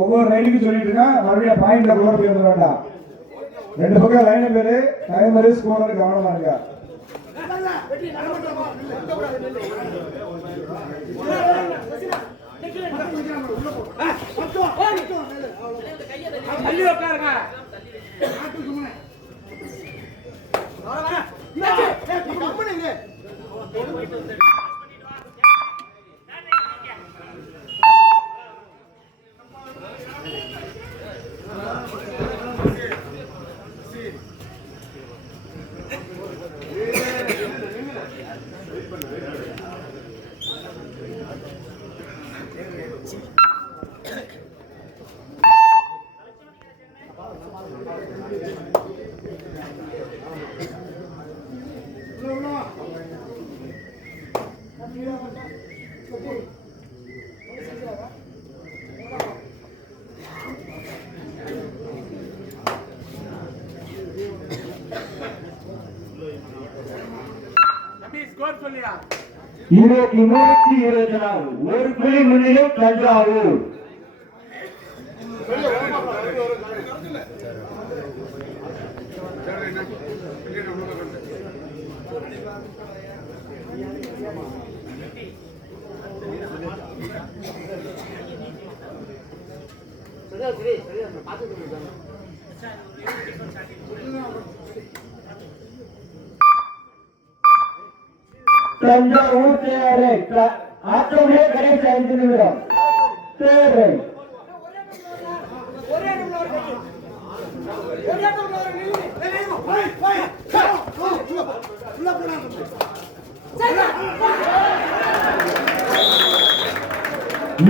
ஒவ்வொரு ரயிலுக்கு சொல்லிட்டு இருக்கா மறுபடியும் பாயிண்ட்ல கூட போய் வந்துடா. ரெண்டு பக்கம் லைன் பேரு டைமரு ஸ்கோரர் கவனமா இருக்கா. ஒரு புள்ளி முன்னிலை தஞ்சாவூர். தஞ்சாவூர் தேரை ஆட்டோமே கடைசி 5 நிமிடம். தேரை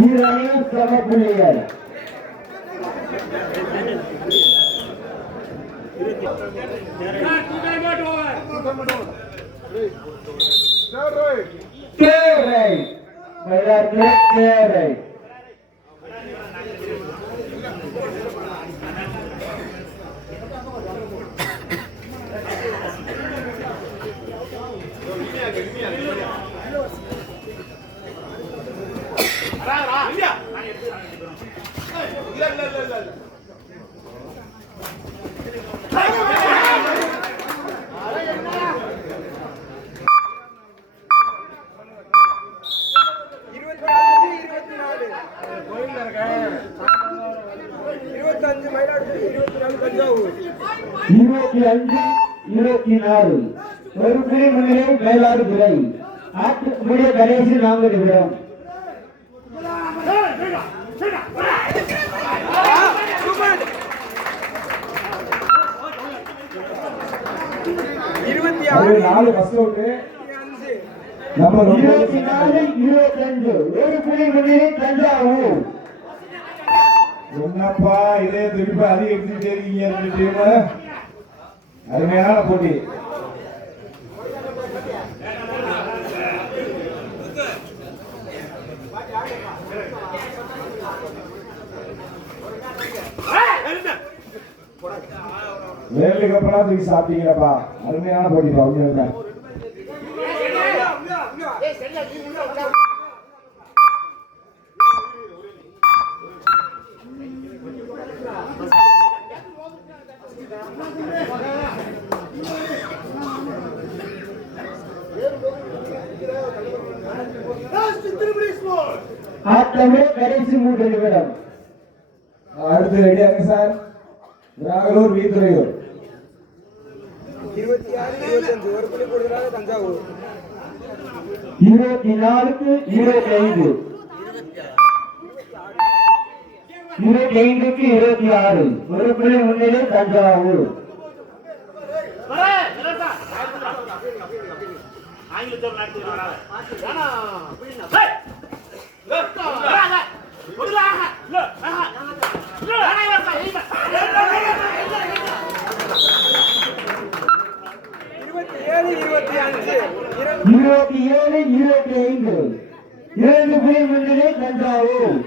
ஈரணியும் சம புள்ளிகள். தேரை தேரை ஒரு புள்ளி முன்னிலை மயிலாடுதுறை. ஆட்டுக்குடிய கடைசி 4 நிமிடம். ஒரு புள்ளி முன்னிலை தஞ்சாவூர். என்னப்பா இதே திருப்பி அதிகரிச்சுட்டே இருக்கீங்க. அருமையான போட்டி. வேர்ல்டு கப்பெல்லாம் தூக்கி சாப்பிட்டீங்களப்பா. அருமையான போட்டிப்பா. அவங்க ஆட்டமே கடைசி 3 நிமிடம். அடுத்து ரெடியாங்க சார். நாகலூர் வீத்துறையூர் 26-25 ஒரு புள்ளி கூடுதலாக தஞ்சாவூர் 24க்கு 25 25க்கு 26 ஒரு புள்ளி முன்னிலை தஞ்சாவூர். இருபத்தி ஏழு 25 2 புள்ளி முன்னிலை தஞ்சாவூர்.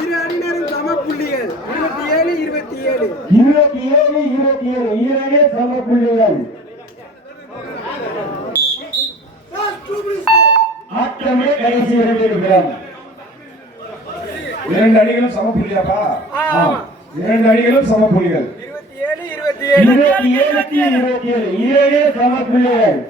இரு அணியினரும் சம புள்ளிகள் 27-27 27 சம புள்ளிகள். ஆட்டமே கடைசி 2 நிமிடம். 2 அணிகளும் சம புள்ளியாப்பா. 2 அணிகளும் சம புள்ளிகள். 27க்கு 27 சம புள்ளிகள்.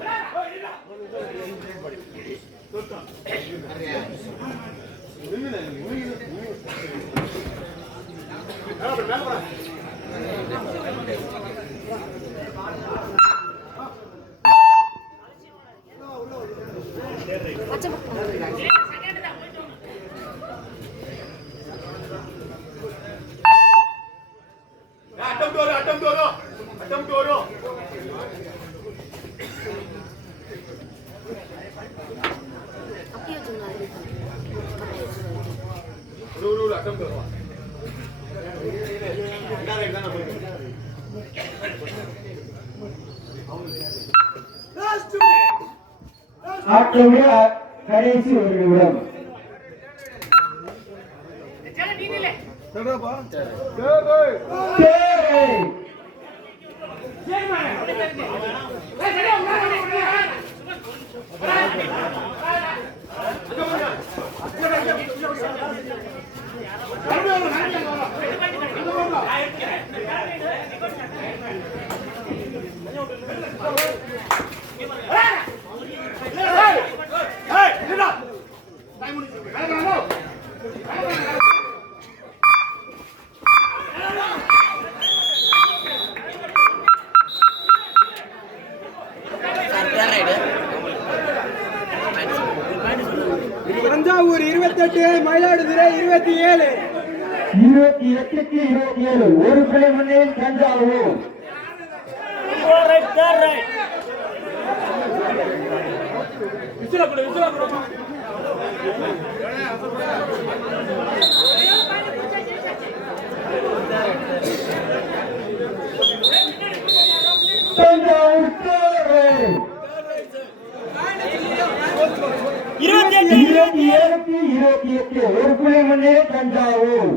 ஆட்டமே கடைசி 1 நிமிடம். தஞ்சாவூர் 28 மயிலாடுதுறை 27 28க்கு 27 ஒரு புள்ளி முன்னிலை தஞ்சாவூர். தஞ்சாவூர் 27க்கு 28 ஒரு புள்ளி முன்னிலை தஞ்சாவூர்.